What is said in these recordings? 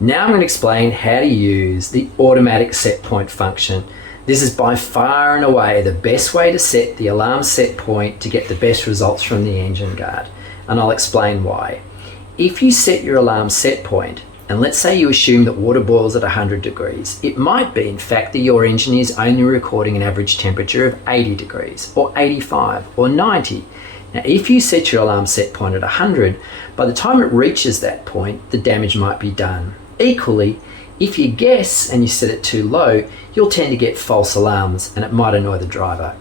Now I'm going to explain how to use the automatic set point function. This is by far and away the best way to set the alarm set point to get the best results from the engine guard, and I'll explain why. If you set your alarm set point, and let's say you assume that water boils at 100 degrees, it might be in fact that your engine is only recording an average temperature of 80 degrees, or 85, or 90. Now, if you set your alarm set point at 100, by the time it reaches that point, the damage might be done. Equally, if you guess and you set it too low, you'll tend to get false alarms and it might annoy the driver.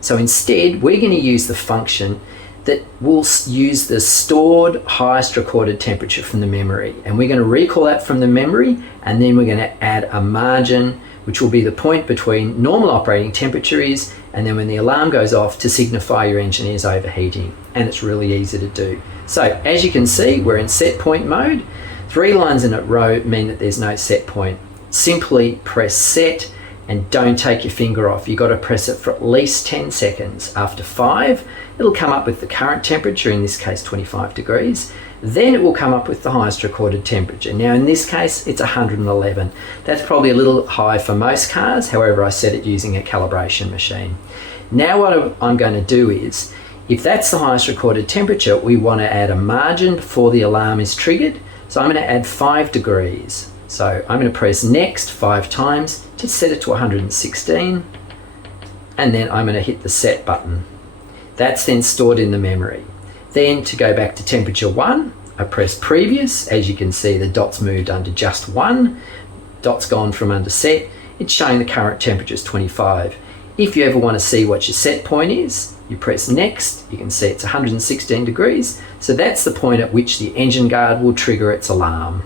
So instead, we're going to use the function that will use the stored highest recorded temperature from the memory. And we're going to recall that from the memory, and then we're going to add a margin, which will be the point between normal operating temperature is, and then when the alarm goes off to signify your engine is overheating. And it's really easy to do. So as you can see, we're in set point mode. 3 lines in a row mean that there's no set point. Simply press set and don't take your finger off. You've got to press it for at least 10 seconds. After 5, it'll come up with the current temperature, in this case 25 degrees. Then it will come up with the highest recorded temperature. Now in this case, it's 111. That's probably a little high for most cars, however I set it using a calibration machine. Now what I'm going to do is, if that's the highest recorded temperature, we want to add a margin before the alarm is triggered. So I'm going to add 5 degrees. So I'm going to press next 5 times to set it to 116, and then I'm going to hit the set button. That's then stored in the memory. Then to go back to temperature 1, I press previous. As you can see, the dot's moved under just 1. Dot's gone from under set. It's showing the current temperature is 25. If you ever want to see what your set point is, you press next. You can see it's 116 degrees. So that's the point at which the engine guard will trigger its alarm.